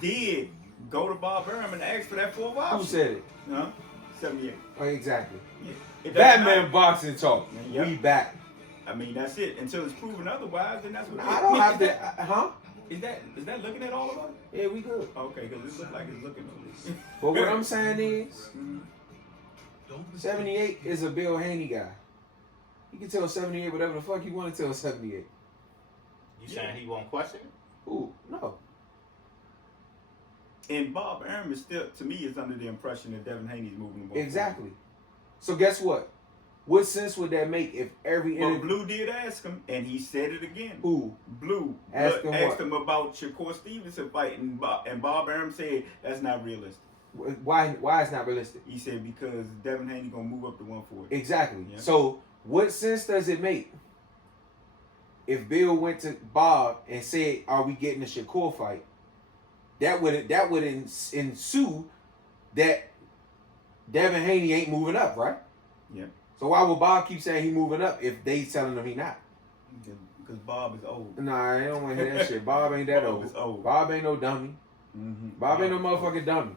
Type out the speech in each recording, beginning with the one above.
did go to Bob Arum and ask for that 4th option. Who said it? Huh? 78. Oh, exactly. Yeah. Batman boxing talk. Yep. We back. I mean, that's it. Until it's proven otherwise, then that's what I don't have to. Huh? Is that looking at all of us? Yeah, we good. Okay, because it looks like it's looking at us. But what I'm saying is, 78 is a Bill Haney guy. He can tell 78 whatever the fuck he want to tell 78. You saying he won't question it? Ooh, no. And Bob Arum is still, to me, is under the impression that Devin Haney's moving the ball. Exactly. So guess what? What sense would that make if every Well, interview... Blue did ask him, and he said it again. Who? Blue Asked asked him him about Shakur Stevenson fighting, and Bob Arum said that's not realistic. Why it's not realistic? He said because Devin Haney gonna move up to 140. Exactly. Yeah. So what sense does it make if Bill went to Bob and said, "Are we getting a Shakur fight?" That would ensue that Devin Haney ain't moving up, right? Yeah. So why would Bob keep saying he moving up if they telling him he not? Because Bob is old. Nah, I don't want to hear that shit. Bob ain't that Bob old. is old. Bob ain't no dummy. Mm-hmm. Bob ain't no motherfucking dummy.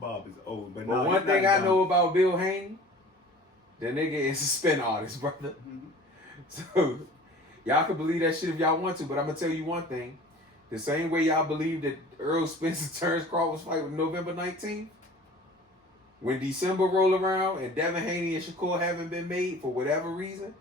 Bob is old. But But one thing I know about Bill Haney, the nigga is a spin artist, brother. Mm-hmm. So y'all can believe that shit if y'all want to, but I'm gonna tell you one thing. The same way y'all believe that Earl Spencer Terrence Crawford was fighting November 19th, when December roll around and Devin Haney and Shakur haven't been made for whatever reason,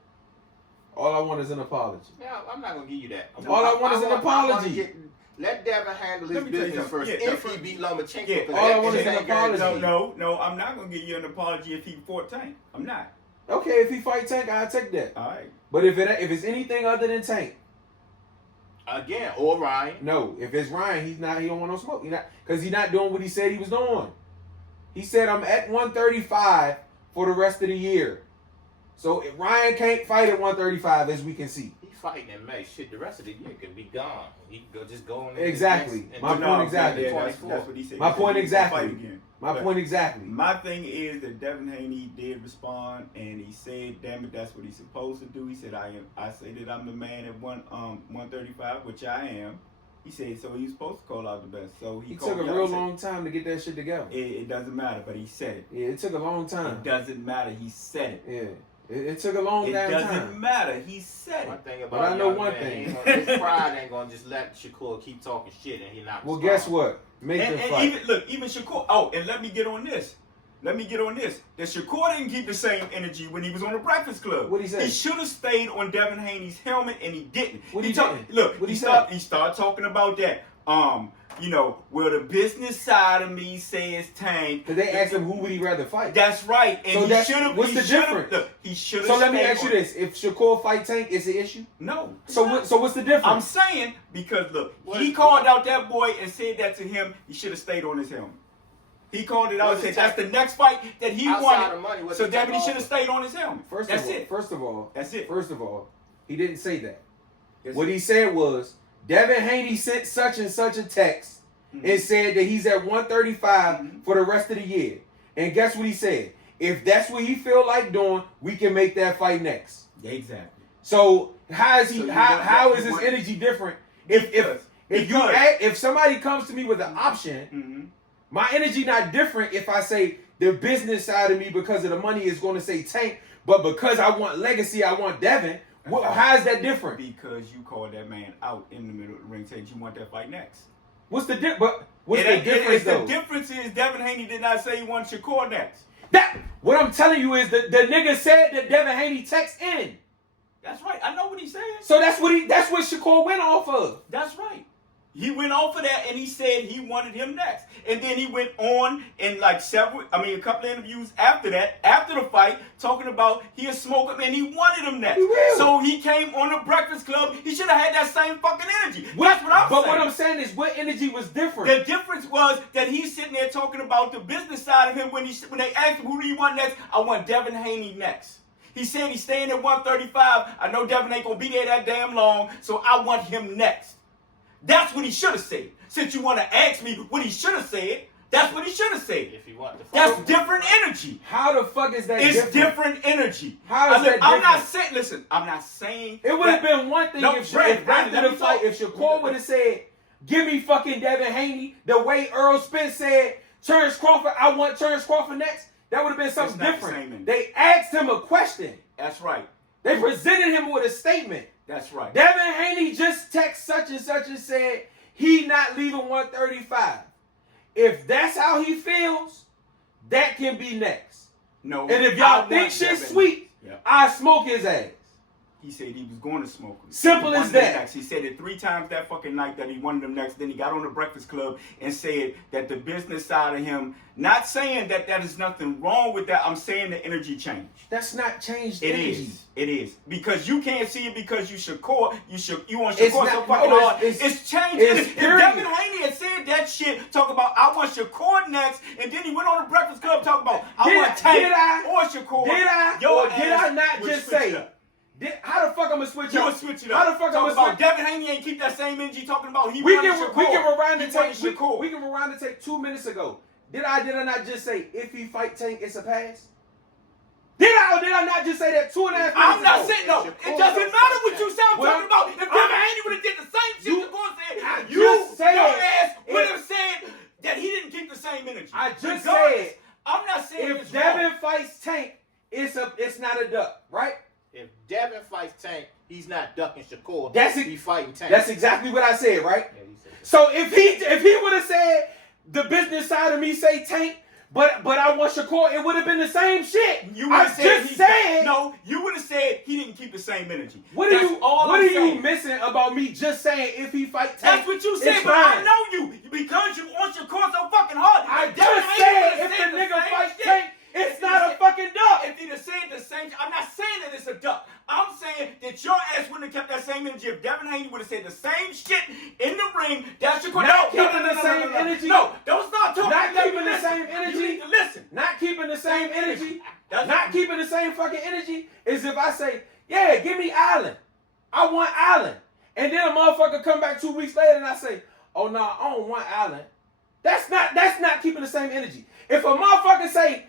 all I want is an apology. Yeah, I'm not gonna give you that. All I want is an apology. Let Devin handle his business first. Yeah, if he beat Lomachenko, yeah, all I want is an apology. No, I'm not gonna give you an apology if he fought Tank. I'm not. Okay, if he fight Tank, I'll take that. All right. But if it's anything other than Tank, again, or Ryan. no. If it's Ryan, he don't want no smoke. Because he's not doing what he said he was doing. He said, I'm at 135 for the rest of the year. So if Ryan can't fight at 135, as we can see. He fighting in May. Shit, the rest of the year can be gone. He can just go on. Exactly. My point exactly. That's what he said. My point exactly. Fight again. My point exactly. My thing is that Devin Haney did respond, and he said, "Damn it, that's what he's supposed to do." He said, "I say that I'm the man at 135, which I am." He said, so he's supposed to call out the best. So he took a real long time to get that shit together. It doesn't matter, but he said it. Yeah, it took a long time. It doesn't matter. He said it. Yeah, it took a long damn time. It doesn't matter. He said One it. thing about but I know one thing. His pride ain't gonna just let Shakur keep talking shit and he not. Well, respond. guess what? Make them fight. Even Shakur. Oh, and let me get on this. That Shakur didn't keep the same energy when he was on the Breakfast Club. What'd he say? He should have stayed on Devin Haney's helmet, and he didn't. He started talking about that. Well, the business side of me says Tank. Because they asked him who would he rather fight. That's right. And so he should have. What's the difference? Look, he should have. So let me ask you this: if Shakur fight Tank, is the issue? No. So what's the difference? I'm saying because look, he called out that boy and said that to him. He should have stayed on his helmet. He called it out and said that's the next fight that he wanted. So Devin, he should have stayed on his helmet. That's it. First of all, he didn't say that. What he said was Devin Haney sent such and such a text and said that he's at 135 for the rest of the year. And guess what he said? If that's what he feel like doing, we can make that fight next. Exactly. So how is his energy different? If somebody comes to me with an option, my energy not different if I say the business side of me because of the money is going to say Tank, but because I want legacy, I want Devin. How is that different? Because you called that man out in the middle of the ring, saying you want that fight next. What's the difference? The difference is Devin Haney did not say he wanted Shakur next. What I'm telling you is the nigga said that Devin Haney text in. That's right. I know what he said. So that's what Shakur went off of. That's right. He went off of that and he said he wanted him next. And then he went on in a couple of interviews after that, after the fight, talking about he'll smoke him and he wanted him next. So he came on the Breakfast Club. He should have had that same fucking energy. That's what I'm saying. But what I'm saying is what energy was different? The difference was that he's sitting there talking about the business side of him when they asked him, who do you want next? I want Devin Haney next. He said he's staying at 135. I know Devin ain't going to be there that damn long, so I want him next. That's what he should have said. Since you want to ask me what he should have said, that's what he should have said. If you want to that's different energy. How the fuck is that different? It's different energy. How is that different? I'm not saying. It would have been one thing if after the fight, if Shakur would have said, give me fucking Devin Haney, the way Earl Spence said, Terrence Crawford, I want Terrence Crawford next, that would have been something different. They asked him a question. That's right. They presented him with a statement. That's right. Devin Haney just text such and such and said he not leaving 135. If that's how he feels, that can be next. No. And if y'all think shit's sweet, I smoke his ass. He said he was going to smoke him. Simple as that. He said it 3 times that fucking night that he wanted them next. Then he got on the Breakfast Club and said that the business side of him, not saying that is nothing wrong with that. I'm saying the energy changed. That's not changed It energy. is. It is. Because you can't see it because you Shakur. You want It's Shakur not- so fucking no, hard. It's changed. If Devin Haney had said that shit, talk about I want Shakur next, and then he went on the Breakfast Club talking about I want Tank or Shakur. Did I not just say? How the fuck I'm gonna switch up? You would switch it up. How the fuck I'm gonna switch? Devin Haney ain't keep that same energy talking about he We wanted can Shakur. rewind the He tape. wanted Shakur. We can rewind the tape 2 minutes ago. Did I not just say if he fight Tank, it's a pass? Did I not just say that 2.5 minutes ago? I'm not saying no. It doesn't matter what you say. I'm Well, talking about. If Devin Haney would have did the same shit You- Shakur I said, just said your ass it. would have said that he didn't keep the same energy. I just Regardless, said I'm not saying if it's Devin wrong. fights Tank, it's not a duck, right? If Devin fights Tank, he's not ducking Shakur. That's it. He's fighting Tank. That's exactly what I said, right? Yeah, he said that. So if he would have said the business side of me say Tank, but I want Shakur, it would have been the same shit. You would have said no. You would have said he didn't keep the same energy. What are you missing about me just saying if he fight Tank? That's what you said, it's but fine. I know you because you want your core so fucking hard. I If just Devin Haney said would've if said the nigga same fights shit, Tank, it's not a fucking duck. If he'd have said the same, I'm not saying that it's a duck. I'm saying that your ass wouldn't have kept that same energy. If Devin Haney would have said the same shit in the ring, that's your core. Not keeping the same energy. No, don't start talking. Not Let me keeping the listen. same energy. You need to listen. Not keeping the same energy. That's- Not keeping the same fucking energy is if I say, yeah, give me Allen. I want Allen. And then a motherfucker come back 2 weeks later and I say, oh no, I don't want Allen. That's not keeping the same energy. If a motherfucker say,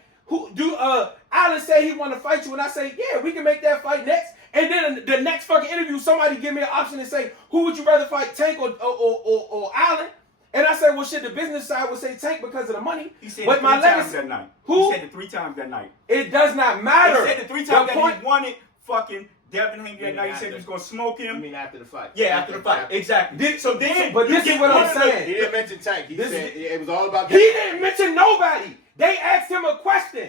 Allen say he want to fight you, and I say, yeah, we can make that fight next. And then the next fucking interview, somebody give me an option and say, who would you rather fight, Tank or Allen? And I say, well, shit, the business side would say Tank because of the money. He said but it 3 my times legacy, that night. Who? He said it 3 times that night. It does not matter. He said it 3 times The that point- he wanted fucking Devin Haney that mean night. He said he was going to smoke You him. mean after the fight? Yeah, after the fight. Exactly. But this is what I'm saying. He didn't mention Tank. He This said it was all about He didn't mention nobody. They asked him a question.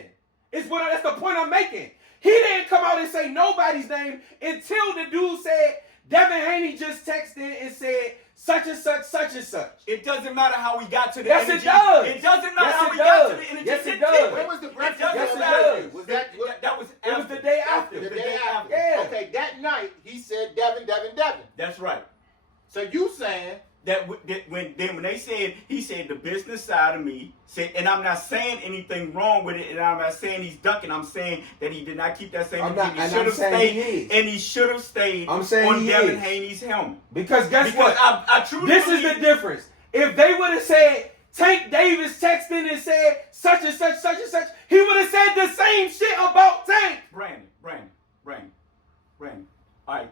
That's the point I'm making. He didn't come out and say nobody's name until the dude said Devin Haney just texted and said such and such, such and such. It doesn't matter how we got to the Yes, energy. it does. It doesn't matter Yes, how it we got to does. the energy. Yes, it does. When was the breakfast? Yes, it interview? does. Was that was It was the day after. The day after. Yeah. Okay, that night he said Devin. That's right. So you saying When they said, he said the business side of me said, and I'm not saying anything wrong with it, and I'm not saying he's ducking. I'm saying that he did not keep that same I'm energy. not- He and should I'm have saying stayed, he is. and he should have stayed I'm saying on he Devin is. Haney's helmet. Because guess Because what? I truly This is believe the difference. If they would have said Tank Davis texted and said such and such, such and such, he would have said the same shit about Tank. Brandon. All right,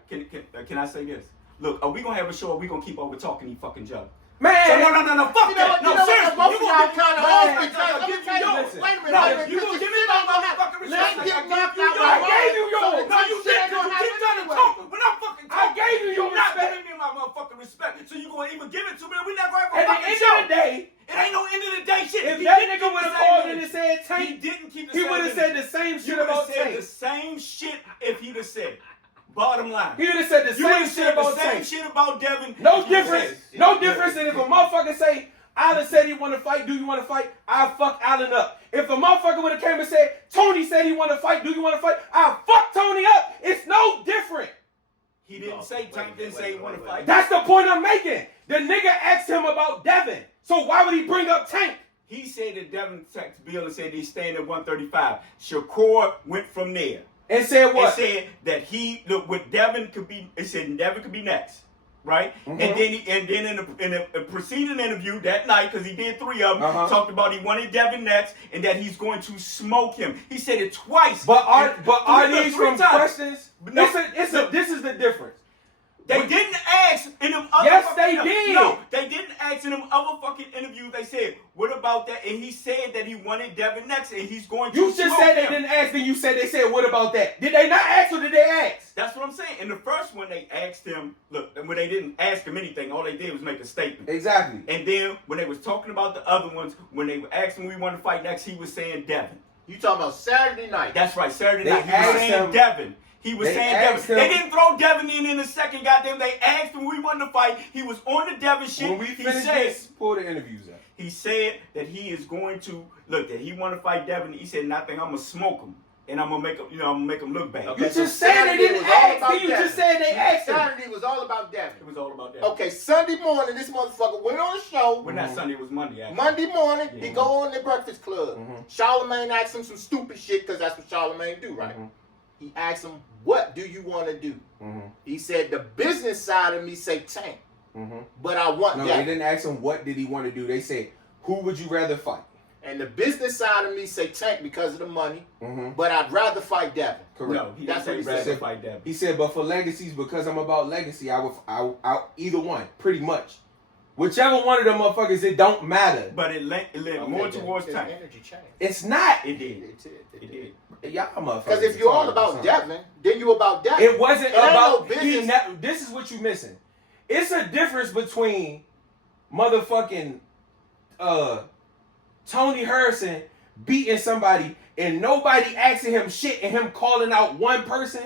can I say this? Look, are we gonna have a show? Or are we gonna keep over talking these fucking jokes? Man, So no, fuck that. No, seriously, both you of y'all gonna kind of no, off no, because no, let me give tell me you. yours. Wait a minute. No, wait a minute, you because gonna give the me shit my ain't gonna happen. motherfucking Let's respect. get knocked You out do. by I Raw. gave you yours. So the No, you shit ain't didn't. gonna You keep happen trying to anyway. talk. We're not fucking I talking. gave you your You're not respect. giving me my motherfucking respect. So you gonna even give it to me? We're not gonna have a At the fucking end show. of the day, It ain't no end of the day shit. if He that didn't nigga keep would the have same called in energy. and said He Tank, didn't keep the he same would have energy. said the same You shit would have about said the Tank. same shit if he'd have said it. Bottom line. He would have said the You would same have shit said the about same Tank. shit about Devin. No if you difference. said it. No difference than if a motherfucker say, Allen said he want to fight, do you want to fight? I'll fuck Allen up. If a motherfucker would have came and said, Tony said he want to fight, do you want to fight? I'll fuck Tony up. It's no different. He didn't say Tank didn't say he want to fight. That's the point I'm making. The nigga asked him about Devin. So why would he bring up Tank? He said that Devin texted Bill and said he's staying at 135. Shakur went from there. And said what? And said that he look with Devin could be. It said Devin could be next, right? Mhm. And then in the preceding interview that night, because he did 3 of them, talked about he wanted Devin next and that he's going to smoke him. He said it twice. But are these three from times. questions? No, This is the difference. They didn't ask in them other. Yes, they did. No, they didn't asking him other fucking interviews. They said, "What about that?" And he said that he wanted Devin next, and he's going to. You just said they didn't ask, then you said they said, "What about that?" Did they not ask or did they ask? That's what I'm saying. In the first one, they asked him. Look, when they didn't ask him anything, all they did was make a statement. Exactly. And then when they was talking about the other ones, when they asked him who he wanted to fight next, he was saying Devin. You talking about Saturday night? That's right, Saturday They night. He was asked saying him- Devin. He was they saying asked Devin. him- They didn't throw Devin in the second goddamn. They asked him who he wanted to fight. He was on the Devin shit. When we He finish said, this, pull the interviews up. he said that he is going to look that he want to fight Devin. He said, "Nothing. I'm gonna smoke him, and I'm gonna make him. I'm gonna make him look bad." Okay. You so just said they Saturday didn't was all ask. about Then you Devin. just said they asked him. Saturday was all about Devin. It was all about Devin. Okay, Sunday morning, this motherfucker went on the show. Well, not Sunday. It was Monday. Actually. Monday morning, Yeah. he go on the Breakfast Club. Charlamagne asked him some stupid shit because that's what Charlamagne do, right? He asked him, "What do you want to do?" He said, "The business side of me say Tank, but I want No, that." they didn't ask him what did he want to do. They said, "Who would you rather fight?" And the business side of me say Tank because of the money, but I'd rather fight Devin. Correct. No, he That's didn't what say he rather said. fight Devin. He said, "But for legacies, because I'm about legacy, I either one, pretty much, whichever one of them motherfuckers, it don't matter." But it led more towards his Tank. energy changed. It's not. It did. It did. Y'all motherfuckers. Because if you're all about Devin, then you about Devin. It wasn't It ain't about. no business. This is what you missing. It's a difference between motherfucking Tony Harrison beating somebody and nobody asking him shit and him calling out one person,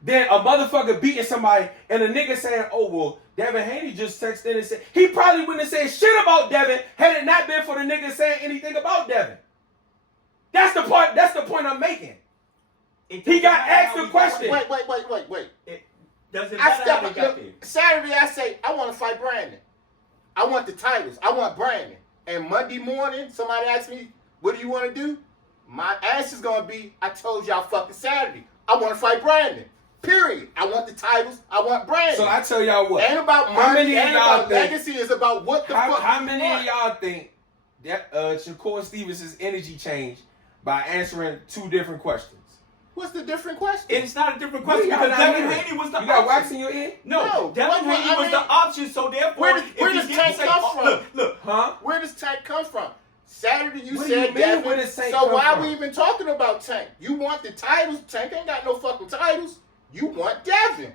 than a motherfucker beating somebody and a nigga saying, "Oh well, Devin Haney just texted in and said," he probably wouldn't have said shit about Devin had it not been for the nigga saying anything about Devin. That's the part. That's the point I'm making. He got asked the question. Wait. Does it I matter step how up. they got there? Saturday, I say, I want to fight Brandon. I want the titles. I want Brandon. And Monday morning, somebody asks me, "What do you want to do?" My answer is going to be, "I told y'all fucking Saturday. I want to fight Brandon. Period. I want the titles. I want Brandon." So I tell y'all what. Ain't about How money. many of Ain't y'all about think- legacy. It's about what the fuck How you many want. of y'all think that Shakur Stevenson's energy changed by answering two different questions? What's the different question? It's not a different question You got because that Devin ear. Haney was the You got wax option. in your ear? No, Devin what- Haney I was mean, the option. So therefore, where does if he Tank didn't say, come from? Look, Huh? Where does Tank come from? Saturday you What do you said mean, Devin. where does Tank So come why from? are we even talking about Tank? You want the titles? Tank ain't got no fucking titles. You want Devin.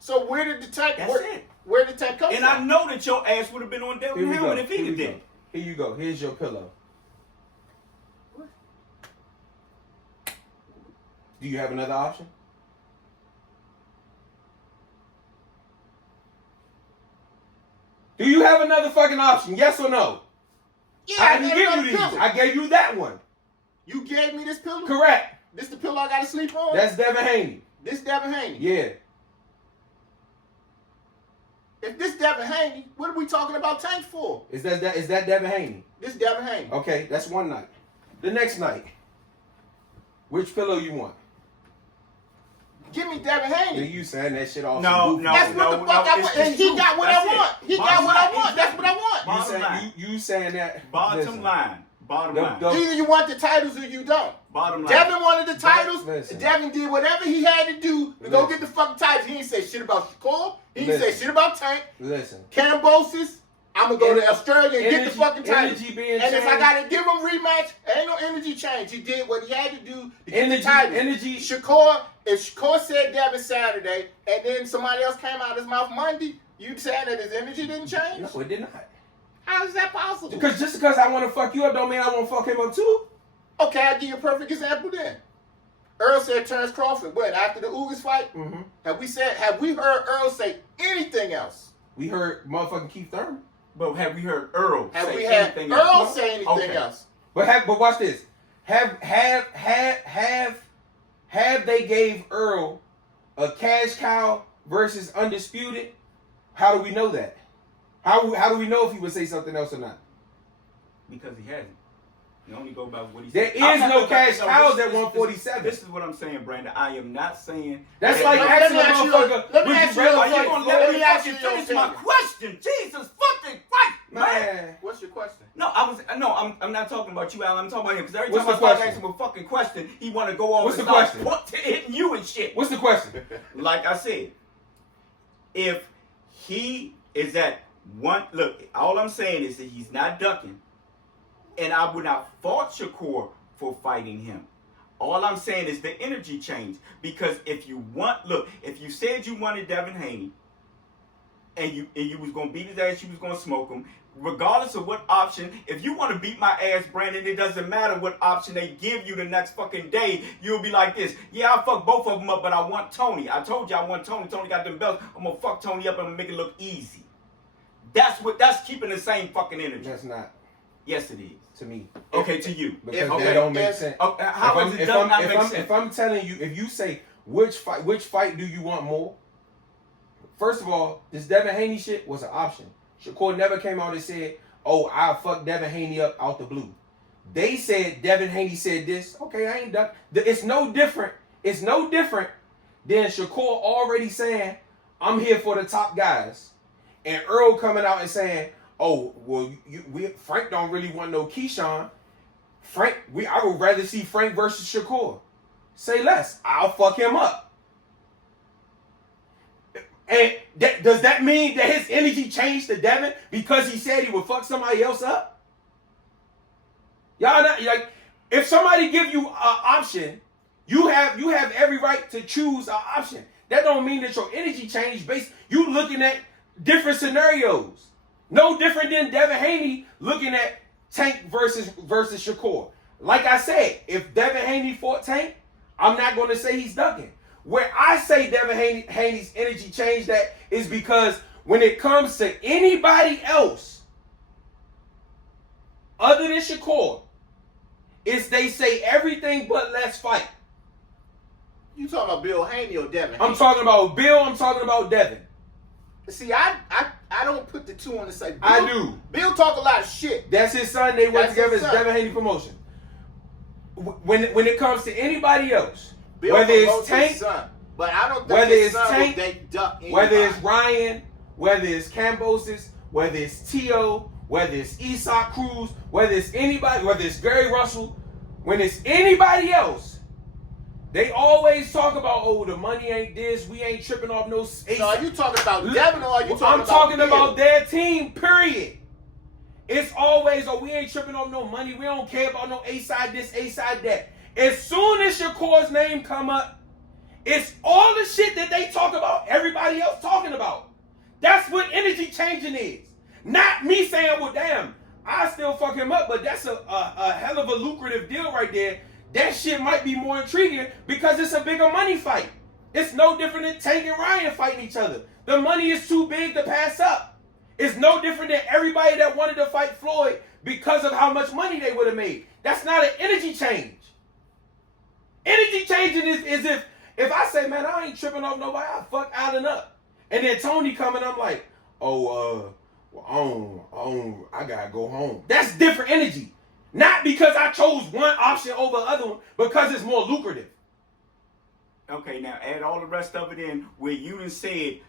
So where did the Tank? That's it. Where did Tank come and from? I know that your ass would have been on Here Devin we go. Haney if he Here we did. go. Here you go. Here's your pillow. Do you have another option? Do you have another fucking option? Yes or no? Yeah, I I didn't got give you another these. pillow. I gave you that one. You gave me this pillow. Correct. This the pillow I gotta sleep on. That's Devin Haney. This Devin Haney. Yeah. If this Devin Haney, what are we talking about Tank for? Is that Devin Haney? This Devin Haney. Okay, that's one night. The next night, which pillow you want? Give me Devin Then Haney. you saying that shit off. No, some goofy no, That's shit. what the fuck I want. And he got what I want. He got what I want. That's what I want. You Bottom saying line. you saying that? Bottom listen, line. Bottom The- line. the- Either you want the titles or you don't. Bottom line. Devin wanted the titles. Listen. Devin did whatever he had to do to go Listen. get the fucking titles. He ain't say shit about Shakur. He ain't say Listen. shit about Tank. Listen. Cambosis. I'm going to go to Australia and get the Energy- fucking titles. energy being And if I changed. got to give him rematch, ain't no energy change. He did what he had to do to get Energy- the titles. energy- Shakur, if Shakur said Devin Saturday and then somebody else came out of his mouth Monday, you saying that his energy didn't change? No, it did not. How is that possible? Because just because I want to fuck you up don't mean I want to fuck him up too. Okay, I'll give you a perfect example then. Earl said Terrence Crawford. When? After the Ugas fight? Mm-hmm. Have we heard Earl say anything else? We heard motherfucking Keith Thurman. But have we heard Earl Have say we had anything Earl else? say anything Okay. else? But watch this. Have they gave Earl a cash cow versus undisputed? How do we know that? How do we know if he would say something else or not? Because he hasn't. You only go by what he There said. is I'm not- no cash cows this- at 147. This is what I'm saying, Brandon. I am not saying That's that- like Let asking me a ask you- motherfucker. let me would ask you rather a Are you fuck- gonna Let let me me ask fucking you your finish my opinion. question? Jesus fucking Christ, man. Man. What's your question? I'm not talking about you, Al. I'm talking about him because every What's time I the start question? asking him a fucking question, he want to go off What's and the start question? hitting you and shit. What's the question? Like I said, if he is at All I'm saying is that he's not ducking, and I would not fault Shakur for fighting him. All I'm saying is the energy change. Because if you said you wanted Devin Haney, and you was gonna beat his ass, you was gonna smoke him, regardless of what option. If you want to beat my ass, Brandon, it doesn't matter what option they give you the next fucking day. You'll be like this. Yeah, I'll fuck both of them up, but I want Tony. I told you I want Tony. Tony got them belts. I'm gonna fuck Tony up and I'm gonna make it look easy. That's keeping the same fucking energy. That's not. Yes, it is. To me. Okay, to you. Because that don't make sense. How is it does not make sense? If I'm telling you, if you say which fight do you want more? First of all, this Devin Haney shit was an option. Shakur never came out and said, "Oh, I'll fuck Devin Haney up out the blue." They said Devin Haney said this. Okay, I ain't done. It's no different. It's no different than Shakur already saying, "I'm here for the top guys," and Earl coming out and saying, "Oh, well, Frank don't really want no Keyshawn. I would rather see Frank versus Shakur. Say less. I'll fuck him up." And does that mean that his energy changed to Devin because he said he would fuck somebody else up? Y'all not like, if somebody give you an option, you have every right to choose an option. That don't mean that your energy changed based. You looking at different scenarios. No different than Devin Haney looking at Tank versus Shakur. Like I said, if Devin Haney fought Tank, I'm not going to say he's ducking. Where I say Devin Haney's energy changed that is because when it comes to anybody else other than Shakur, it's they say everything but let's fight. You talking about Bill Haney or Devin Haney? I'm talking about Bill, I'm talking about Devin. See, I don't put the two on the same. I do. Bill talk a lot of shit. That's his son. They work That's together his as son. Devin Haney promotion. When it comes to anybody else, Bill whether it's promotes his Tank, son, but I don't think whether his it's son Tank, will duck anybody. whether it's Ryan, whether it's Cambosis, whether it's T.O., whether it's Isak Cruz, whether it's anybody, whether it's Gary Russell, when it's anybody else, they always talk about, oh, the money ain't this, we ain't tripping off no. So are you talking about Devin or are you talking I'm about talking Bill? about their team, period. It's always, oh, we ain't tripping off no money, we don't care about no A-side this, A-side that. As soon as Shakur's name come up, it's all the shit that they talk about, everybody else talking about. That's what energy changing is. Not me saying, well, damn, I still fuck him up, but that's a hell of a lucrative deal right there. That shit might be more intriguing because it's a bigger money fight. It's no different than Tank and Ryan fighting each other. The money is too big to pass up. It's no different than everybody that wanted to fight Floyd because of how much money they would have made. That's not an energy change. Energy changing is if I say, man, I ain't tripping off nobody, I fuck Allen up. And then Tony coming, I'm like, oh, I gotta go home. That's different energy. Not because I chose one option over the other one, because it's more lucrative. Okay, now add all the rest of it in where you done said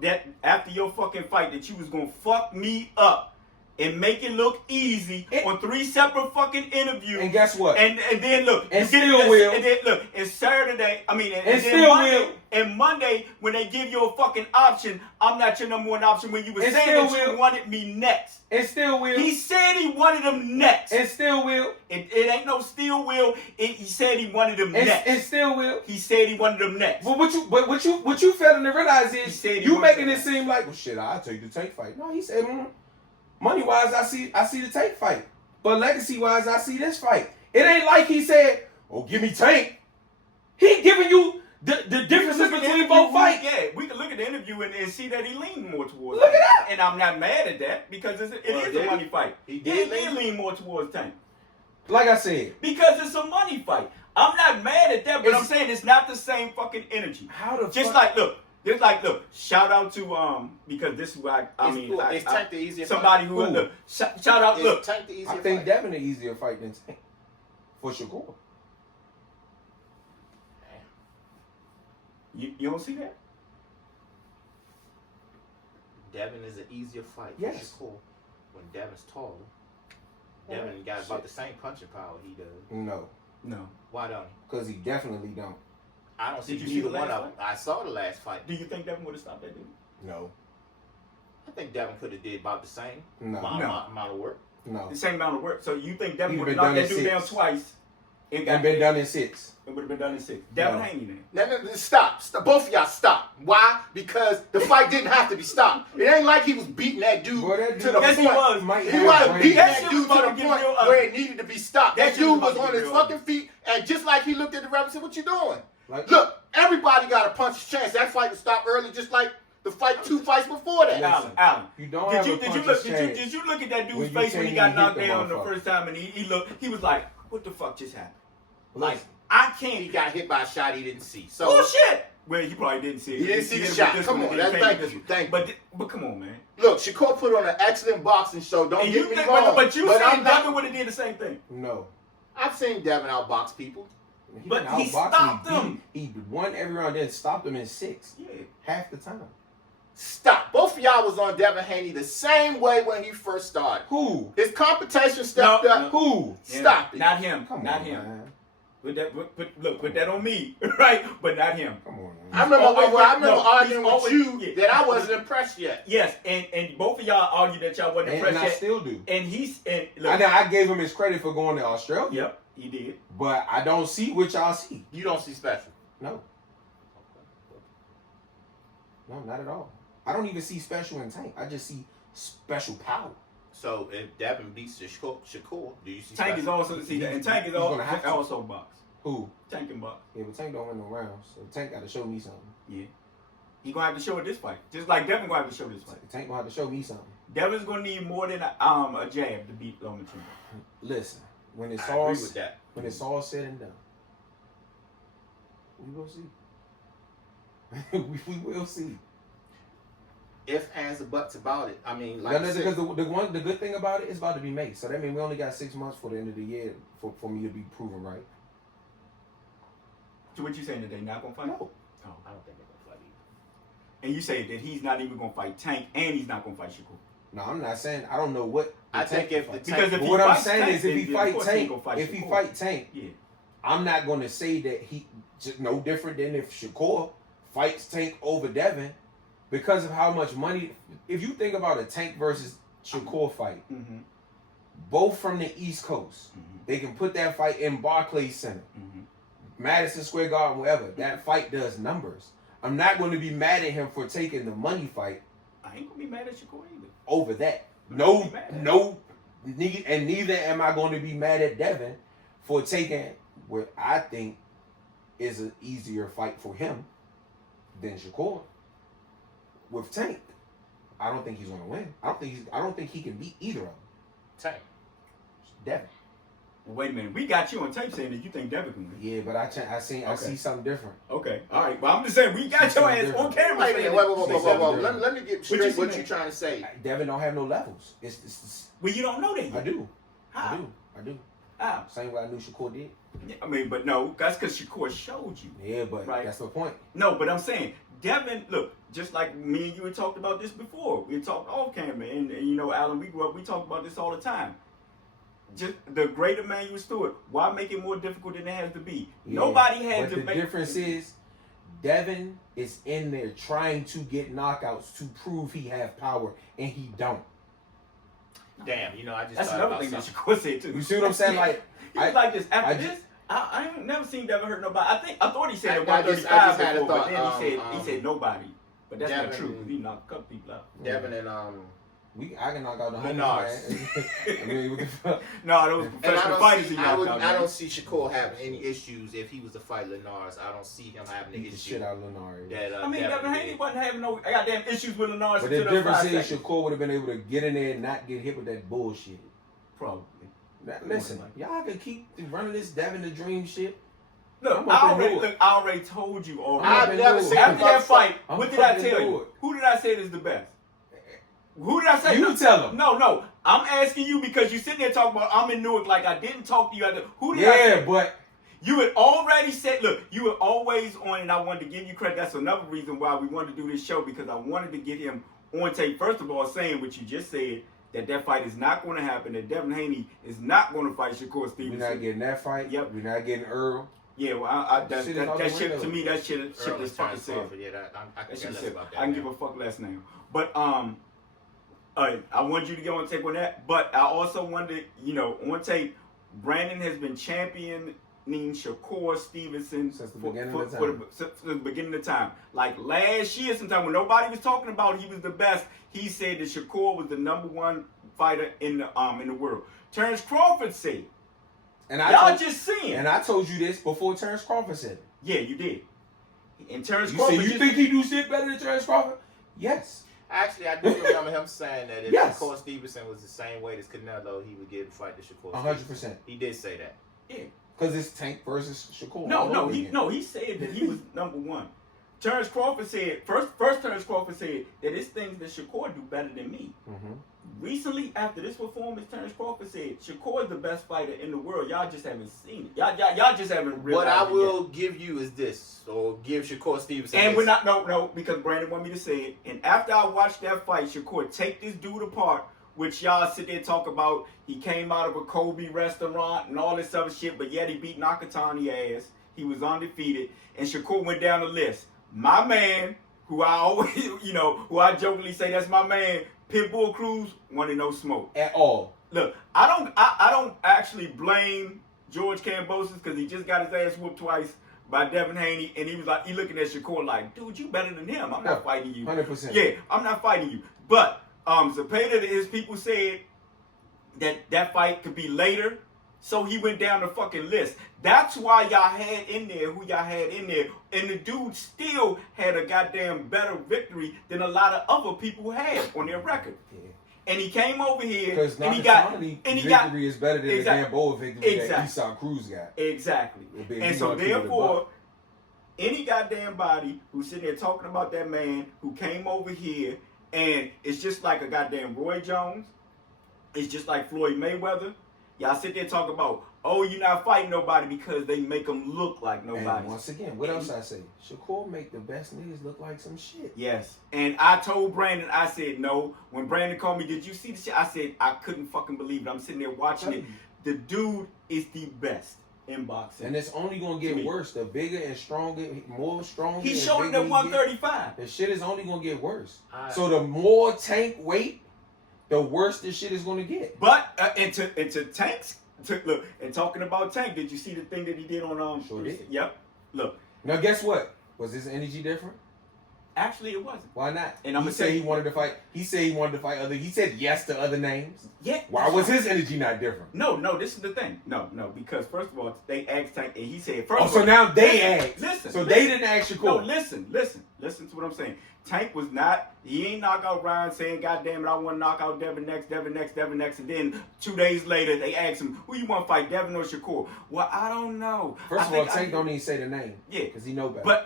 that after your fucking fight that you was gonna fuck me up and make it look easy on 3 separate fucking interviews. And guess what? And then look. And still will. And then look, it's Saturday, and still then Monday, will. And Monday, when they give you a fucking option, I'm not your number one option when you were saying that you wanted me next. And still will. He said he wanted him next. And still will. It ain't no still will. He said he wanted him next. And still will. He said he wanted him next. Well, what you failing to realize is you making it seem like, well, shit, I'll take the Tank fight. No, he said, money wise, I see the Tank fight, but legacy wise, I see this fight. It ain't like he said, "Oh, give me Tank." He giving you the differences between both fights. Yeah, we can look at the interview and see that he leaned more towards. Look at that. And I'm not mad at that because it is a money fight. He did did lean more towards Tank. Like I said, because it's a money fight. I'm not mad at that, but I'm saying it's not the same fucking energy. How the just fuck? Look, shout out to because this is why is Tank the easier somebody fight? who look shout out. Look, Tank the easier I think fight? Devin an easier fight than Tank for Shakur. You don't see that? Devin is an easier fight. Yes. For Shakur. When Devin's taller, Devin got about the same punching power he does. No, Why don't he? because he definitely don't. I don't see Did you see neither the one last of them. I saw the last fight. Do you think Devin would have stopped that dude? No. I think Devin could have did about the same No. amount of work. No. The same amount of work. So you think Devin He'd would been have knocked done that in dude down 6. twice? And been done in 6. It would have been done in 6. Devin No. Haney then. No, stop. Both of y'all stop. Why? Because the fight didn't have to be stopped. It ain't like he was beating that dude Boy, that to dude- the Yes, point. he was. He wasn't beating That that shit dude was to about the to get point real ugly. where it needed to be stopped. That That shit was dude was about to on get his real fucking feet, and just like he looked at the ref and said, "What you doing?" Like, Look, everybody got a puncher's chance. That fight was stopped early, just like the fight 2 fights before that. Alan, you don't did have you a did you puncher's look chance. did you look at that when dude's you face when he can't got even knocked hit the down the motherfucker. first time and he was like, what the fuck just happened? Like, Listen. I He can't. got hit by a shot he didn't see. So Bullshit. Well, he probably didn't see it. He didn't see the hit it shot. with this Come one, on, and then that's- came with thank you, this thank one. But come on, man. look, Shakur put on an excellent boxing show. Don't And get you me think, wrong. but you but saying I'm not- Devin would have did the same thing? No. I've seen Devin outbox people. But didn't he outbox stopped me. him. He won every round, then stopped him in 6. Yeah. Half the time. Stop. Both of y'all was on Devin Haney the same way when he first started. Who? His competition stepped No, up. no. Who? Stop it. Not him. Come not on, him. man. Put that on me, right? But not him. Come on, I man. remember, always I been- remember no, arguing he's with you always- that I wasn't impressed yet. Yes, and both of y'all argued that y'all wasn't And impressed I yet. still do. And look, I gave him his credit for going to Australia. yep, he did. But I don't see what y'all see. You don't see special. No. No, not at all. I don't even see special in Tank. I just see special power. So if Devin beats Shakur, do you see Tank special? is also see that, and Tank is He's gonna have to. also box. Who? Tank and box. Yeah, but Tank don't win no rounds. So Tank got to show me something. Yeah, he gonna have to show it this fight, just like Devin gonna have to show this fight. Tank gonna have to show me something. Devin's gonna need more than a jab to beat Lomachenko. Listen, when it's I all agree with that. when it's all said and done, we will see. we will see. If ands or buts about it, I mean, like No, I said, because the good thing about it is about to be made. So that means we only got 6 months for the end of the year for me to be proven right. So what you saying that they not gonna fight? No. Oh. I don't think they're gonna fight either. And you say that he's not even gonna fight Tank, and he's not gonna fight Shakur. No, I'm not saying I don't know what. I think if the Because Tank, if But he what I'm fights saying Tank, is, if he then fight of course he Tank, ain't gonna fight if he Shakur. fight Tank, Yeah. I'm not going to say that he just no different than if Shakur fights Tank over Devin because of how much money. If you think about a Tank versus Shakur fight, Mm-hmm. both from the East Coast, Mm-hmm. they can put that fight in Barclays Center, Mm-hmm. Madison Square Garden, wherever. That fight does numbers. I'm not going to be mad at him for taking the money fight I ain't gonna be mad at Shakur either. over that. No, And neither am I going to be mad at Devin for taking what I think is an easier fight for him than Shakur. With Tank, I don't think he's going to win. I don't think he can beat either of them. Tank. Devin. Wait a minute, we got you on tape saying that you think Devin can win. Yeah, but I see something different. Okay, all right, but I'm just saying we got your ass on camera. Wait a saying minute, that. wait. Let me get What straight you what saying? you're trying to say. Devin don't have no levels. It's Well, you don't know that yet. I do. How? I do. How? Same way I knew Shakur did. Yeah, I mean, but no, that's because Shakur showed you. Yeah, but Right. that's the point. No, but I'm saying, Devin, look, just like me and you had talked about this before. We had talked off camera, and you know, Alan, we grew up, we talk about this all the time. Just the great Emmanuel Stewart, why make it more difficult than it has to be? Yeah, Nobody had but to the make difference is Devin is in there trying to get knockouts to prove he have power, and he don't. Damn, you know, I just That's thought another about thing that something. Shakur said too. You see what I'm saying? Like, he was like this after I this. I ain't never seen Devin hurt nobody. I thought he said I at just 135 had a before, but thought, then he said nobody. But that's not Devin- true. He knocked a couple people out. Devin and I can knock out the Menards. homies, man. I mean, what the fuck? No, those and professional fighters he I knocked out. don't see Shakur having any issues if he was to fight Lenars. I don't see him having the Beat the issue shit out of Lenari. that I mean, Devin Haney did. wasn't having no goddamn issues with Lenars But until the those 5 difference is seconds. Shakur would have been able to get in there and not get hit with that bullshit. Probably. Now, listen, y'all can keep running this Devin the Dream shit. Look, I'm I up in already, Newark. I already told you already. I've been never Newark. seen After that fight, I'm what did I fucking tell you? Newark. Who did I say is the best? Who did I say? You tell him. No. I'm asking you because you sitting there talking about I'm in Newark like I didn't talk to you. Who did I Yeah, say? but You had already said, look, you were always on, and I wanted to give you credit. That's another reason why we wanted to do this show, because I wanted to get him on tape. First of all, saying what you just said, that fight is not going to happen, that Devin Haney is not going to fight Shakur Stevenson. we're not getting that fight. Yep. We're not getting Earl. Yeah, well, that Shit is out shit, the to window. me, that shit is fucking Early sad. yeah, I That can shit care is less sad. about that. I can now. give a fuck less now. But I want you to go on tape on that, but I also wanted, on tape, Brandon has been championing Shakur Stevenson Since the beginning of the time. since the beginning of the time. Like last year, sometime when nobody was talking about he was the best, he said that Shakur was the #1 fighter in the world. Terrence Crawford said, And y'all just seeing. And I told you this before Terrence Crawford said it. Yeah, you did. And Terrence You Crawford. say you think he do shit better than Terrence Crawford? Yes. Actually, I do remember him saying that if Yes. Shakur Stevenson was the same weight as Canelo, he would give the fight to Shakur. 100%. He did say that. Yeah. Because it's Tank versus Shakur. He said that he was #1. Terrence Crawford said first Terrence Crawford said that it's things that Shakur do better than me. Mm-hmm. Recently, after this performance, Terrence Crawford said Shakur is the best fighter in the world. Y'all just haven't seen it. Y'all just haven't realized What I it will yet. give you is this, or give Shakur Stevenson. And this. we're not no because Brandon want me to say it. And after I watched that fight, Shakur take this dude apart, which y'all sit there and talk about. He came out of a Kobe restaurant and all this other shit, but yet he beat Nakatani ass. He was undefeated, and Shakur went down the list. My man, who I always, who I jokingly say that's my man, Pitbull Cruz, wanted no smoke At all. Look, I don't actually blame George Kambosos because he just got his ass whooped twice by Devin Haney, and he was like, he looking at Shakur like, dude, you better than him. I'm not fighting you. 100%. Yeah, I'm not fighting you. But Zepeda, his people said that fight could be later. So he went down the fucking list. That's why y'all had in there who y'all had in there. And the dude still had a goddamn better victory than a lot of other people had on their record. Yeah. And he came over here Because and he got victory is better than the Gamboa victory that Esau Cruz got. Exactly. And so therefore, any goddamn body who's sitting there talking about that man who came over here, and it's just like a goddamn Roy Jones, it's just like Floyd Mayweather. Y'all sit there and talk about, oh, you're not fighting nobody because they make them look like nobody. And once again, what else I say? Shakur make the best niggas look like some shit. Yes. And I told Brandon, I said no. When Brandon called me, did you see the shit? I said, I couldn't fucking believe it. I'm sitting there watching it. The dude is the best in boxing. And it's only going to get worse. The bigger and stronger, more stronger. He's showing them 135. The shit is only going to get worse. So the more Tank weight, the worse this shit is going to get. But into Tank's look, and talking about Tank, did you see the thing that he did on Sure did. Yep. Look. Now guess what? Was his energy different? Actually, it wasn't. Why not? And I'm he gonna said say he wanted to fight. He said he wanted to fight other. He said yes to other names. Yeah. Why was his energy not different? No. This is the thing. No. Because first of all, they asked Tank, and he said first. So now they asked. Listen. So they didn't ask Shakur. No, listen to what I'm saying. Tank was not. He ain't knock out Ryan saying, "God damn it, I want to knock out Devin next." And then 2 days later, they asked him, "Who you want to fight, Devin or Shakur?" Well, I don't know. First of all, Tank don't even say the name. Yeah, because he know better.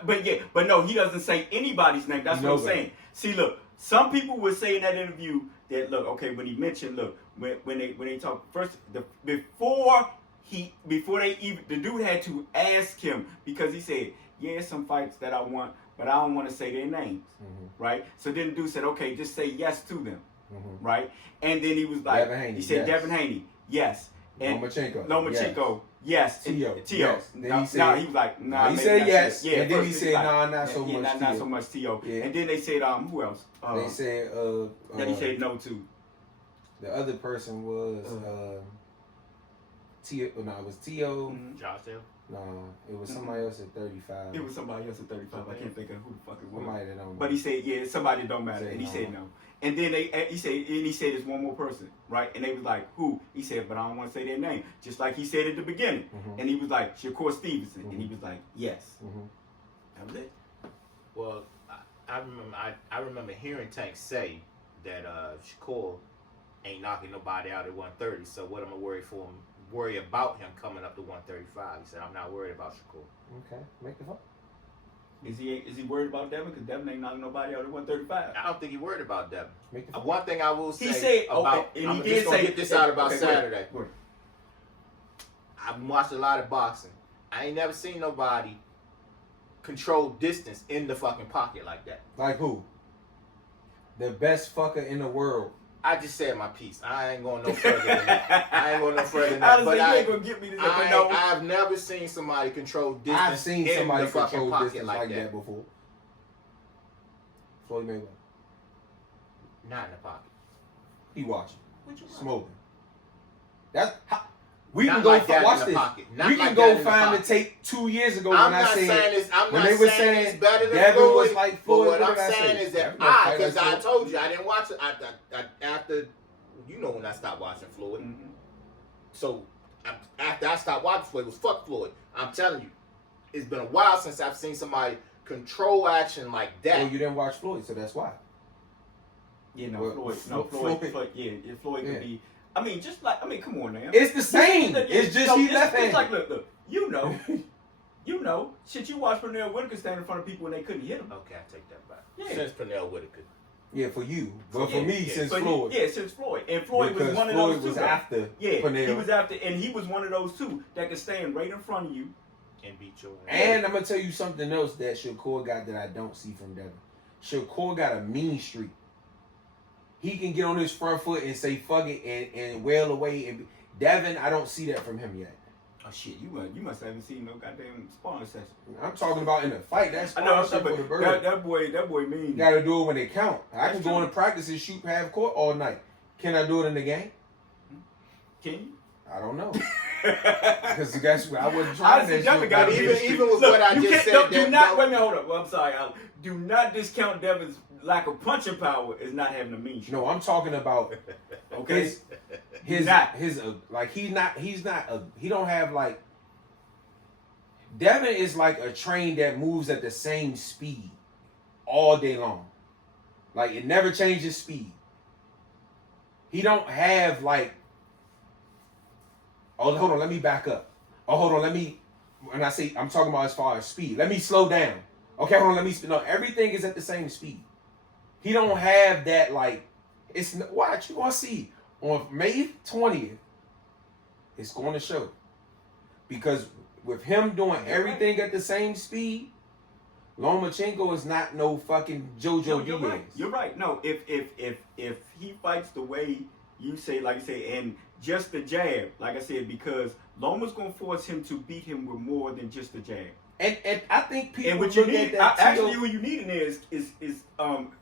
But no, he doesn't say anybody's name. That's what I'm saying. See, look, some people would say in that interview that when he mentioned when they talk first before the dude had to ask him because he said, "Yeah, some fights that I want, but I don't want to say their names." Right? So then the dude said, "Okay, just say yes to them." Right? And then he was like, he said, "Devin Haney, yes." And Lomachenko, yes. Tio. Yes. Then he was like, nah. He said yes. Yeah, and then he said, nah, not so much. Not so much Tio. Yeah. And then they said, who else? They said, that he said no to. The other person was Tio. No, it was Tio. Josh Hill. No, it was somebody else at 35. It was somebody else at 35. I can't think of who the fuck it was. Somebody that don't. But he said, yeah, somebody don't matter, and he said no. And then he said it's one more person, right? And they was like, who? He said, but I don't want to say their name, just like he said at the beginning. And he was like, Shakur Stevenson, and he was like, yes. That was it. Well, I remember hearing Tank say that Shakur ain't knocking nobody out at 130. So what am I worry about him coming up to 135? He said, I'm not worried about Shakur. Okay, make the fun. Is he worried about Devin? Because Devin ain't knocking nobody out at 135. I don't think he's worried about Devin. Make the fun. One thing I will say he said, about, and I'm he just did gonna say get this out about Saturday. Go ahead. I've watched a lot of boxing. I ain't never seen nobody control distance in the fucking pocket like that. Like who? The best fucker in the world. I just said my piece. I ain't going no further than that. Honestly, you ain't gonna get me to say I've never seen somebody control distance. I've seen in somebody the fucking control pocket distance like that before. Floyd Mayweather. Not in the pocket. He watching, What you watching? smoking. That's how, we Not can go like that watch in the this. pocket. Not We can like go that in the find the pocket. tape 2 years ago I'm when I not said saying it's. I'm when not they were saying it's better than Devin Floyd. was like Floyd. But what I'm did I saying say? is that Devin gonna fight because like I Floyd. told you I didn't watch it. I after you know when I stopped watching Floyd. Mm-hmm. So after I stopped watching Floyd, it was fuck Floyd. I'm telling you, it's been a while since I've seen somebody control action like that. Well, you didn't watch Floyd, so that's why. Yeah, no, Well, Floyd, Floyd- yeah, Floyd could be. I mean, just like, come on, man. It's the same. It's just he left It's handed. like, look, you know, shit. You watch Pernell Whitaker stand in front of people and they couldn't hit him. Okay, I take that back. Yeah. Since Pernell Whitaker. Yeah, for you, but for me, yeah. since But Floyd. since Floyd, and Floyd because was one of Floyd those was two. though. after Yeah, Pernell. he was after, and he was one of those two that could stand right in front of you. And beat your ass. And I'm gonna tell you something else that Shakur got that I don't see from Devin. Shakur got a mean streak. He can get on his front foot and say fuck it and wail away. And Devin, I don't see that from him yet. Oh shit, you must haven't seen no goddamn sparring session. I'm talking about in a fight. That's I know, shit for the but bird. that boy mean. You gotta do it when it count. I That's can go true. into practice and shoot half court all night. Can I do it in the game? Can you? I don't know. Because guess what? I wasn't trying Honestly, that Devin shit. got but to even with what I you just can't- said, Do not wait a minute. Hold up. Well, I'm sorry. Do not discount Devin's lack of punching power as not having a mean streak. No, I'm talking about Okay. his Not. like he don't have like Devin is like a train that moves at the same speed all day long. Like it never changes speed. He don't have like oh hold on, let me back up. Oh hold on, when I say I'm talking about as far as speed, let me slow down. Okay, hold on, no, everything is at the same speed. He don't have that like watch, you gonna see on May 20th, it's going to show. Because with him doing everything at the same speed, Lomachenko is not no fucking JoJo No, Diaz. you're right. You're right. No, if he fights the way you say, like you say, and just the jab, like I said, because Loma's gonna force him to beat him with more than just the jab. And I think people And what you look need, at that actually, who you need in there is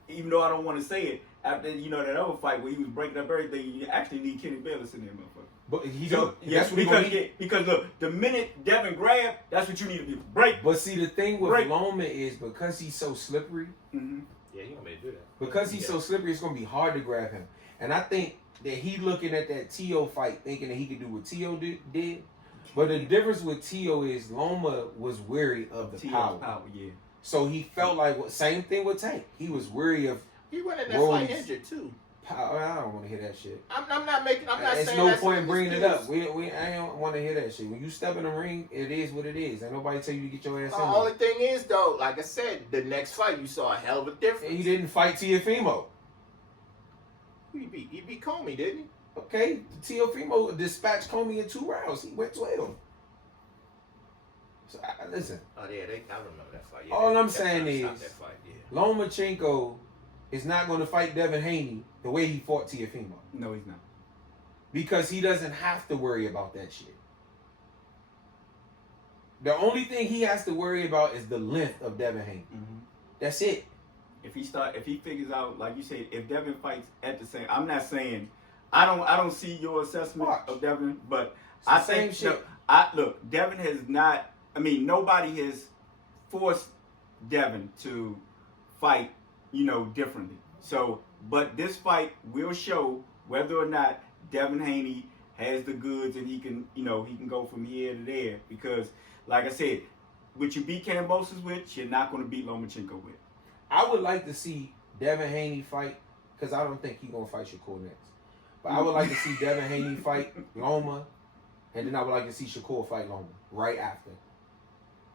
even though I don't want to say it, after that other fight where he was breaking up everything, you actually need Kenny Bayless in there, motherfucker. but he So, do. That's what he gonna need. because look, the minute Devin grab, that's what you need to do. Break. But see, the thing with Break. Loma is because he's so slippery, Mm-hmm. Yeah, you gonna be able to do that. because he's so slippery, it's gonna be hard to grab him. And I think that he looking at that T.O. fight thinking that he could do what T.O. did. But the difference with T.O. is Loma was weary of the power. Yeah. So he felt like same thing with Tank. He was weary of He went in that Rose. fight injured too. power. I don't want to hear that shit. I'm not It's saying no that's point an bringing it excuse. up. I don't want to hear that shit. When you step in the ring, it is what it is. Ain't nobody tell you to get your ass The in only there. thing is though, like I said, the next fight you saw a hell of a difference. He didn't fight Teofimo. He beat Comey, didn't he? Okay, Teofimo dispatched Comey in 2 rounds. He went 12. So listen, Oh yeah, I remember that fight. Yeah, all I'm that saying kinda stopped is- that fight, yeah. Lomachenko is not going to fight Devin Haney the way he fought Teofimo. No, he's not. Because he doesn't have to worry about that shit. The only thing he has to worry about is the length of Devin Haney. Mm-hmm. That's it. If he figures out, like you said, if Devin fights at the same, I'm not saying, I don't see your assessment Watch. of Devin, but It's the I same think, shit. look, Devin has not, nobody has forced Devin to fight, differently. So, but this fight will show whether or not Devin Haney has the goods and he can go from here to there. Because, like I said, what you beat Kambosos with, you're not going to beat Lomachenko with. I would like to see Devin Haney fight, because I don't think he's going to fight Shakur next. But I would like to see Devin Haney fight Loma, and then I would like to see Shakur fight Loma right after.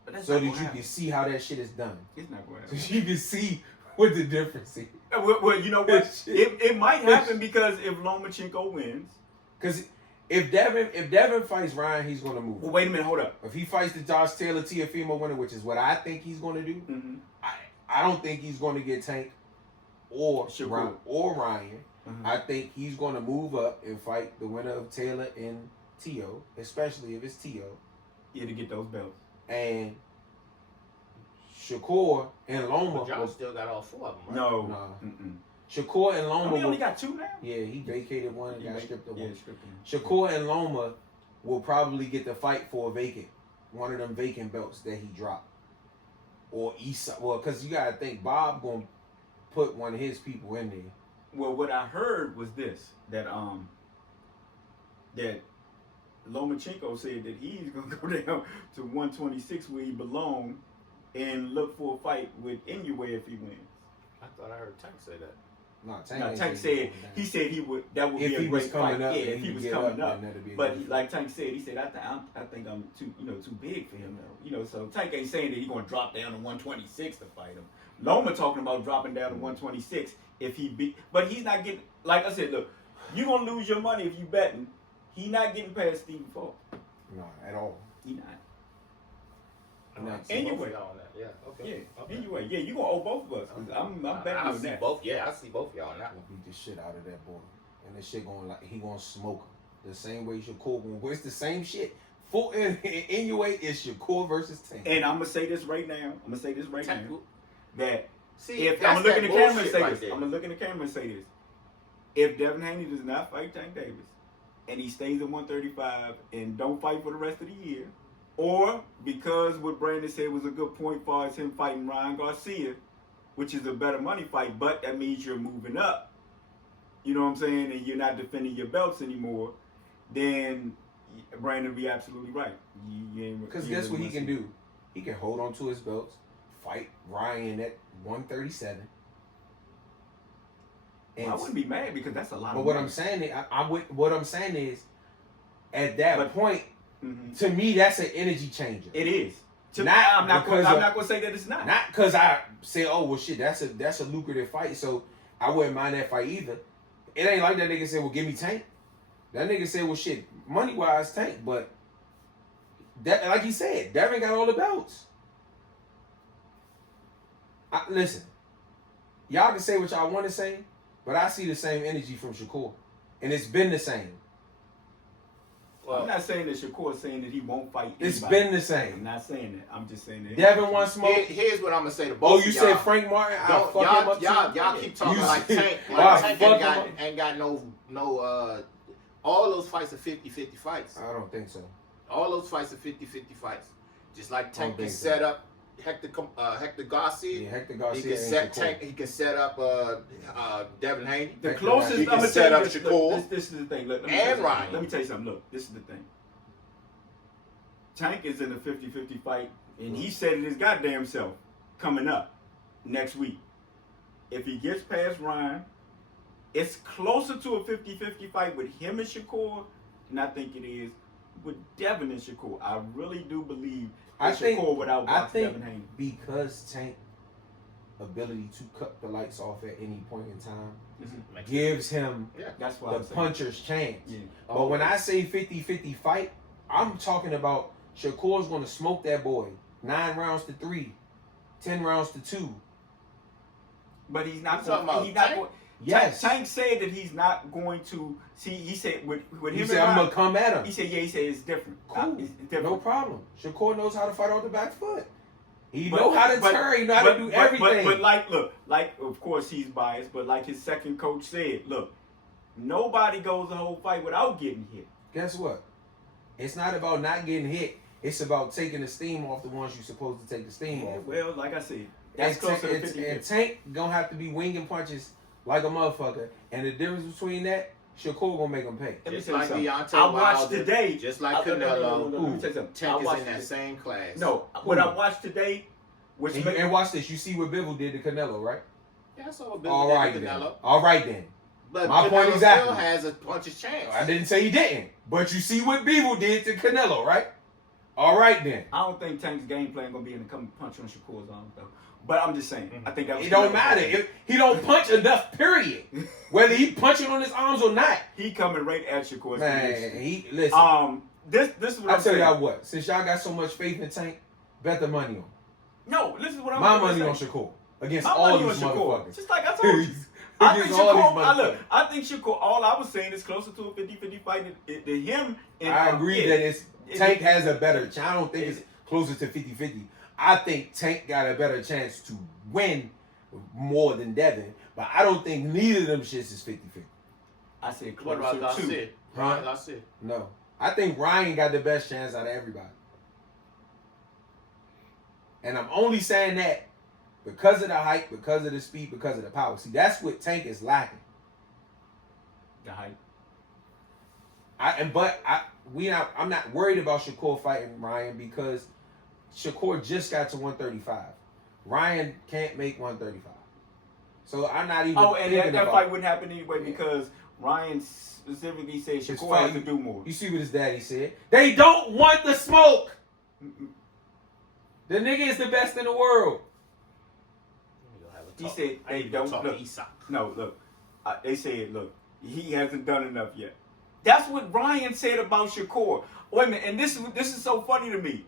But that's So not that gonna you happen. can see how that shit is done. It's not going to So happen. you can see what the difference is. Well, you know what? It might happen because if Lomachenko wins. Because if Devin fights Ryan, he's going to move. Well, wait a minute, hold up. If he fights the Josh Taylor Teofimo winner, which is what I think he's going to do, Mm-hmm. I don't think he's going to get Tank or Shakur. Ryan. Mm-hmm. I think he's going to move up and fight the winner of Taylor and T.O., especially if it's T.O. Yeah, to get those belts. And Shakur and Loma. But y'all still got all 4 of them, right? No. Nah. Mm-mm. Shakur and Loma. He only got 2 now. Yeah, he vacated one and got stripped of one. Yeah, stripped him. Shakur and Loma will probably get the fight for a vacant, one of them vacant belts that he dropped, or Eastside. Well, because you gotta think Bob gonna put one of his people in there. Well, what I heard was this, that Lomachenko said that he's gonna go down to 126 where he belongs and look for a fight with Inoue if he wins. I thought I heard Tank say that. No, Tank said he would. That would be a great fight. Yeah, if he was coming up. But like Tank said, he said I think I'm too big for him now. So Tank ain't saying that he's gonna drop down to 126 to fight him. Loma talking about dropping down to 126 if he beat. But he's not getting. Like I said, look, you gonna lose your money if you betting. He not getting past Stephen Falk. No, at all. He not. Anyway, on that. Yeah. Okay. Yeah. Okay. Anyway, yeah, you gonna owe both of us. I'm betting I on see that. both. Yeah, I see both of y'all on that one. Beat the shit out of that boy, and this shit going he gonna smoke him the same way Shakur going. It's the same shit. Full Inoue is Shakur versus Tank. And I'm gonna say this right now. That See, if that's I'm gonna look in that the camera and bullshit say right this, there. I'm gonna look in the camera and say this. If Devin Haney does not fight Tank Davis, and he stays at 135 and don't fight for the rest of the year, or because what Brandon said was a good point as far as him fighting Ryan Garcia, which is a better money fight, but that means you're moving up. You know what I'm saying? And you're not defending your belts anymore. Then Brandon will be absolutely right. Because guess what he can do? He can hold on to his belts, fight Ryan at 137. And I wouldn't be mad because that's a lot. But of what money. I'm saying is, what I'm saying is, at that point, Mhm. to me, that's an energy changer. It is. I'm Not not because going to say that it's not. Not because I say, oh well, shit, that's a lucrative fight, so I wouldn't mind that fight either. It ain't like that nigga said, well, give me Tank. That nigga said, well, shit, money wise, Tank, but that, like you said, Devin got all the belts. Listen, y'all can say what y'all want to say, but I see the same energy from Shakur, and it's been the same. Well, I'm not saying that Shakur is saying that he won't fight anybody. It's been the same. I'm not saying that. I'm just saying that. Devin wants smoke. Here's what I'm gonna say to both. Oh, you of y'all. said Frank Martin? I'll fuck him up Y'all too? keep talking You like said- Tank. I'll Like Tank fuck him ain't got no. All those fights are 50-50 fights. I don't think so. All those fights are 50-50 fights. Just like Tank don't can think so. set up Hector Garcia. Yeah, Hector He Garcia can and set Shakur. Tank. He can set up Devin Haney. The He closest can I'm gonna set tell up you this, Shakur look, this is the thing. Look, let me and tell you something. Ryan. Let me tell you something. Look, this is the thing. Tank is in a 50-50 fight, and he said it his goddamn self coming up next week. If he gets past Ryan, it's closer to a 50-50 fight with him and Shakur than I think it is with Devin and Shakur. I really do believe that Shakur would outbox Devin Haney. Because Tank ability to cut the lights off at any point in time Makes gives him That's why the I'm saying. puncher's chance. Yeah. But when I say 50-50 fight, I'm talking about Shakur's going to smoke that boy 9 rounds to 3, 10 rounds to 2. But he's not You talking going. about He's not Tank? going. Yes. Tank said that he's not going to see. He said with He him said, and I'm Ryan, going to come at him. He said, he said it's different. Cool. It's different. No problem. Shakur knows how to fight off the back foot. He But- know how to but- turn. He know how to do everything. But like, of course he's biased, but like his second coach said, look, nobody goes the whole fight without getting hit. Guess what? It's not about not getting hit. It's about taking the steam off the ones you're supposed to take the steam Yeah, off. well, like I said, that's close to the 50. And Tank gonna have to be winging punches like a motherfucker. And the difference between that, Shakur gonna make him pay. Let me Just tell you like something. Deontay I watched Wilder, today. just like No, Canelo. let me tell you something. I Tank is watched in that today. same class. No, what I watched today, which And, made, and watch this. You see what Bivol did to Canelo, right? Yeah, I saw a bit All of right Canelo. then. All right then. But My Canelo point exactly. still has a puncher's chance. I didn't say he didn't, but you see what Bivol did to Canelo, right? All right then. I don't think Tank's game plan gonna be in to come punch on Shakur's arm though. But I'm just saying, I think that was It don't matter. He don't punch enough, period. Whether he punching on his arms or not. he coming right at Shakur's Man, he listen. This is what I'll I'm tell saying. y'all what. Since y'all got so much faith in Tank, bet the money on. No, this is what I'm My gonna money say. on Shakur against My all money these on Shakur. motherfuckers. Just like I told you. I think Against all these Shakur, motherfuckers. I think Shakur, all I was saying is closer to a 50-50 fight than him. And, I agree yeah. that Tank has a better chance. I don't think it's closer to 50-50. I think Tank got a better chance to win more than Devin, but I don't think neither of them shits is 50-50. I said What closer about to. Garcia? Ryan Garcia. No. I think Ryan got the best chance out of everybody. And I'm only saying that because of the height, because of the speed, because of the power. See, that's what Tank is lacking. The height. I'm not worried about Shakur fighting Ryan because Shakur just got to 135. Ryan can't make 135. So I'm not even thinking that about fight wouldn't happen anyway because Ryan specifically said Shakur has to do more. You see what his daddy said? They don't want the smoke. The nigga is the best in the world. He said they don't look. No, look. They said, look, he hasn't done enough yet. That's what Ryan said about Shakur. Wait a minute, and this is so funny to me.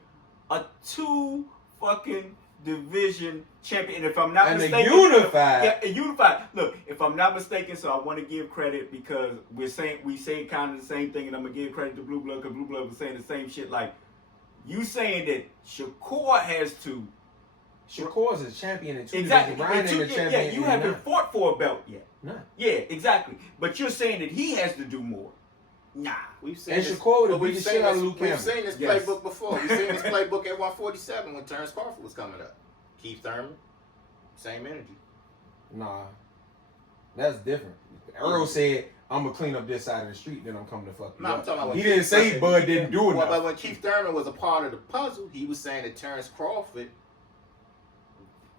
A 2 fucking division champion. And if I'm not mistaken, unified. Look, if I'm not mistaken, so I want to give credit because we say kind of the same thing, and I'm gonna give credit to Blue Blood because Blue Blood was saying the same shit. Like you saying that Shakur has to. Shakur is a champion in 2 exactly. divisions. Ryan is a champion. Yeah, you haven't fought for a belt yet. None. Yeah, exactly. But you're saying that he has to do more. Nah. We've seen and this, Shakur would beat the shit out of Luke Campbell. We've seen this playbook before. We've seen this playbook at 147 when Terrence Crawford was coming up. Keith Thurman, same energy. Nah. That's different. Earl said, I'm going to clean up this side of the street, then I'm coming to fuck you No, I'm up. talking about He didn't say Bud didn't do enough. But when Keith Thurman was a part of the puzzle, he was saying that Terrence Crawford.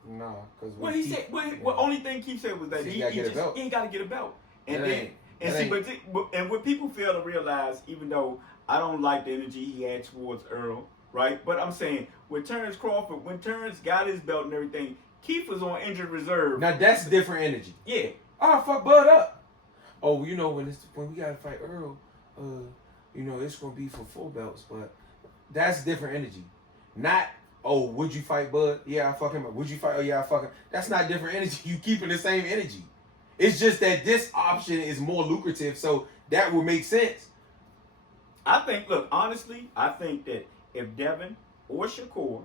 Nah, because only thing Keith said was that he ain't got to get a belt. And what people fail to realize, even though I don't like the energy he had towards Earl, right? But I'm saying with Terrence Crawford, when Terrence got his belt and everything, Keith was on injured reserve. Now that's different energy. Yeah. Oh, fuck Bud up. Oh, you know when we gotta fight Earl, it's gonna be for 4 belts, but that's different energy. Not would you fight Bud? Yeah, I fuck him up. Would you fight? Oh yeah, I fuck him. That's not different energy. You keeping the same energy. It's just that this option is more lucrative, so that would make sense. Honestly, I think that if Devin or Shakur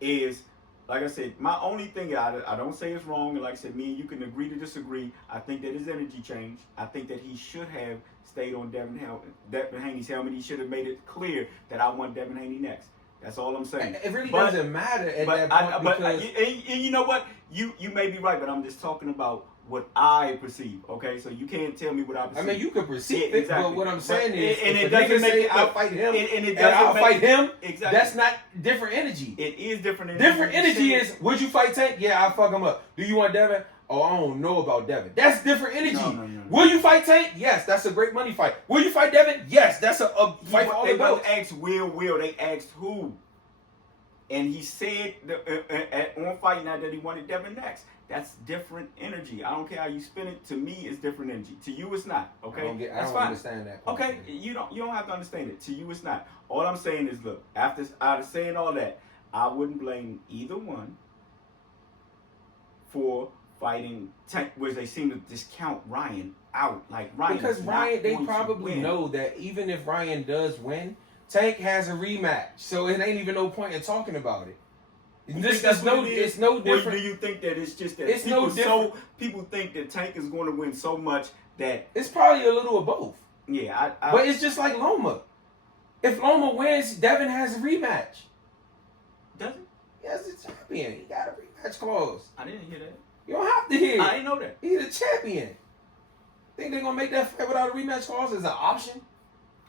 is, like I said, my only thing, I don't say it's wrong, and like I said, me and you can agree to disagree. I think that his energy changed. I think that he should have stayed on Devin Haney's helmet. He should have made it clear that I want Devin Haney next. That's all I'm saying. It really doesn't matter at that point because... And you know what? You may be right, but I'm just talking about what I perceive, okay? So you can't tell me what I perceive. I mean, you could perceive it, exactly. but what I'm saying is, and if it doesn't make it... I'll fight him, and I'll fight him, exactly. That's not different energy. It is different energy. Different energy is, would you fight Tank? Yeah, I'll fuck him up. Do you want Devin? Oh, I don't know about Devin. That's different energy. No. Will you fight Tank? Yes, that's a great money fight. Will you fight Devin? Yes, that's a fight for all the belts. They asked Will. They asked who? And he said on Fight Night that he wanted Devin next. That's different energy. I don't care how you spin it. To me, it's different energy. To you, it's not. Okay, I don't understand that. Okay, you don't have to understand it. To you, it's not. All I'm saying is, look, after saying all that, I wouldn't blame either one for fighting Tank, where they seem to discount Ryan out. Like Ryan, because Ryan, they probably know that even if Ryan does win, Tank has a rematch, so it ain't even no point in talking about it. It's no different. Or do you think that it's just that it's no different? People think that Tank is going to win so much that it's probably a little of both. Yeah, but it's just like Loma. If Loma wins, Devin has a rematch. Does he? Yes, he's a champion. He got a rematch clause. I didn't hear that. You don't have to hear it. I didn't know that. He's a champion. Think they're gonna make that fight without a rematch clause as an option?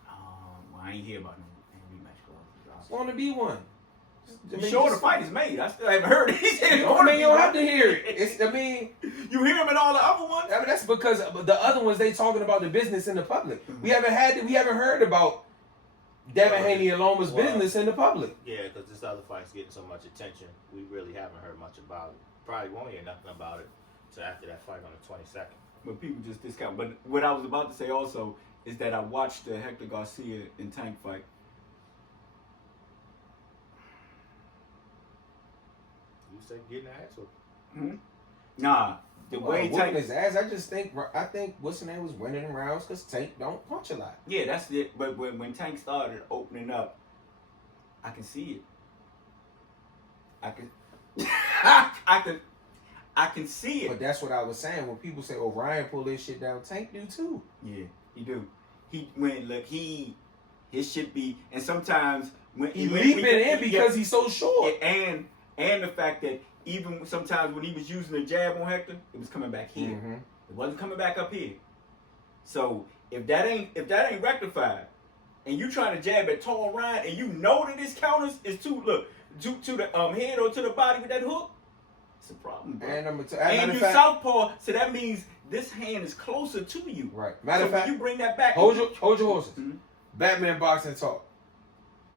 Well, I ain't hear about no rematch clause. It's gonna be one. You sure the fight is made? I still haven't heard it. He said you don't have to hear it. You hear him in all the other ones. I mean, that's because the other ones they talking about the business in the public. Mm-hmm. We haven't heard about Devin Haney and Loma's business in the public. Yeah, because this other fight's getting so much attention, we really haven't heard much about it. Probably won't hear nothing about it until after that fight on the 22nd. But people just discount. But what I was about to say also is that I watched the Hector Garcia and Tank fight. You said getting the ass whooped. Nah, the way Tank his ass. I think what's the name was winning in rounds because Tank don't punch a lot. Yeah, that's it. But when Tank started opening up, I can see it. I could I can see it. But that's what I was saying. When people say, "Oh, Ryan pull this shit down," Tank do too. Yeah, he do. His shit be, and sometimes when He leaping in because he's so short. And the fact that even sometimes when he was using the jab on Hector, it was coming back here. Mm-hmm. It wasn't coming back up here. So if that ain't rectified, and you trying to jab at tall Ryan, and you know that his counters is to the head or to the body with that hook, it's a problem, bro. And you southpaw, so that means this hand is closer to you. Right. Matter of so fact, you bring that back. hold your horses. Mm-hmm. Batman boxing talk.